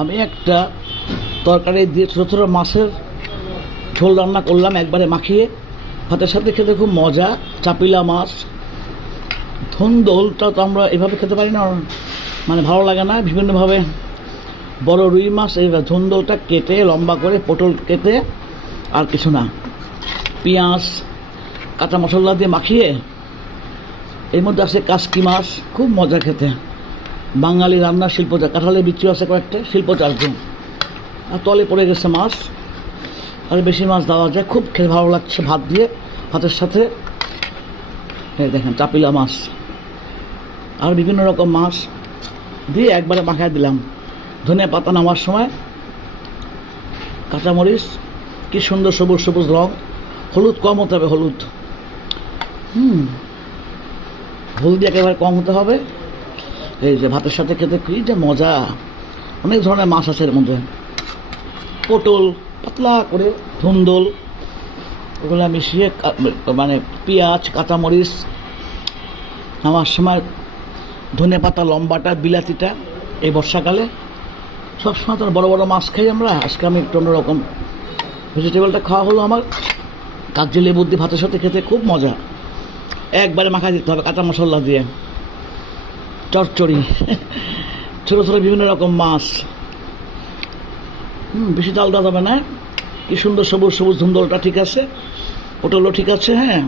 আমি একটা তরকারি দিয়ে ছোটো ছোটো মাছের ঝোল রান্না করলাম একবারে মাখিয়ে, ভাতের সাথে খেতে খুব মজা। চাপিলা মাছ, ধুন্দোলটা তো আমরা এভাবে খেতে পারি না, মানে ভালো লাগে না। বিভিন্নভাবে বড় রুই মাছ এই ধুন্দোলটা কেটে লম্বা করে, পটল কেটে, আর কিছু না, পেঁয়াজ কাঁচা মশলা দিয়ে মাখিয়ে, এর মধ্যে আছে কাসকি মাছ, খুব মজা খেতে। বাঙালি রান্নার শিল্পচার, কাঁঠালের বিচু আছে কয়েকটা, শিল্পচার্য। আর তলে পড়ে গেছে মাছ, আর বেশি মাছ দেওয়া যায়, খুব খেতে ভালো লাগছে ভাত দিয়ে, ভাতের সাথে। এই দেখেন চাপিলা মাছ আর বিভিন্ন রকম মাছ দিয়ে একবারে মাখায় দিলাম। ধনিয়া পাতা নামার সময়, কাঁচামরিচ, কি সুন্দর সবুজ সবুজ রং, হলুদ কম হতে হবে, হলুদ হলদি একেবারে কম হতে হবে। এই যে ভাতের সাথে খেতে কি যে মজা। অনেক ধরনের মাছ আছে এর মধ্যে, পটল পাতলা করে, ধুন্দোল, ওগুলো মিশিয়ে, মানে পেঁয়াজ কাঁচামরিচ, আমার সময় ধনে পাতা লম্বাটা, বিলাতিটা। এই বর্ষাকালে সবসময় তো বড়ো বড়ো মাছ খাই আমরা, আজকে আমি একটু অন্যরকম ভেজিটেবলটা খাওয়া হলো আমার। কাগজি লেবু দিয়ে ভাতের সাথে খেতে খুব মজা। একবারে মাখা দিতে হবে কাঁচা মশলা দিয়ে, চচ্চড়ি, ছোটো ছোটো বিভিন্ন রকম মাছ। বেশি ডাল দেওয়া যাবে না। কি সুন্দর সবুজ সবুজ ধুন্দলটা ঠিক আছে, পটলও ঠিক আছে। হ্যাঁ,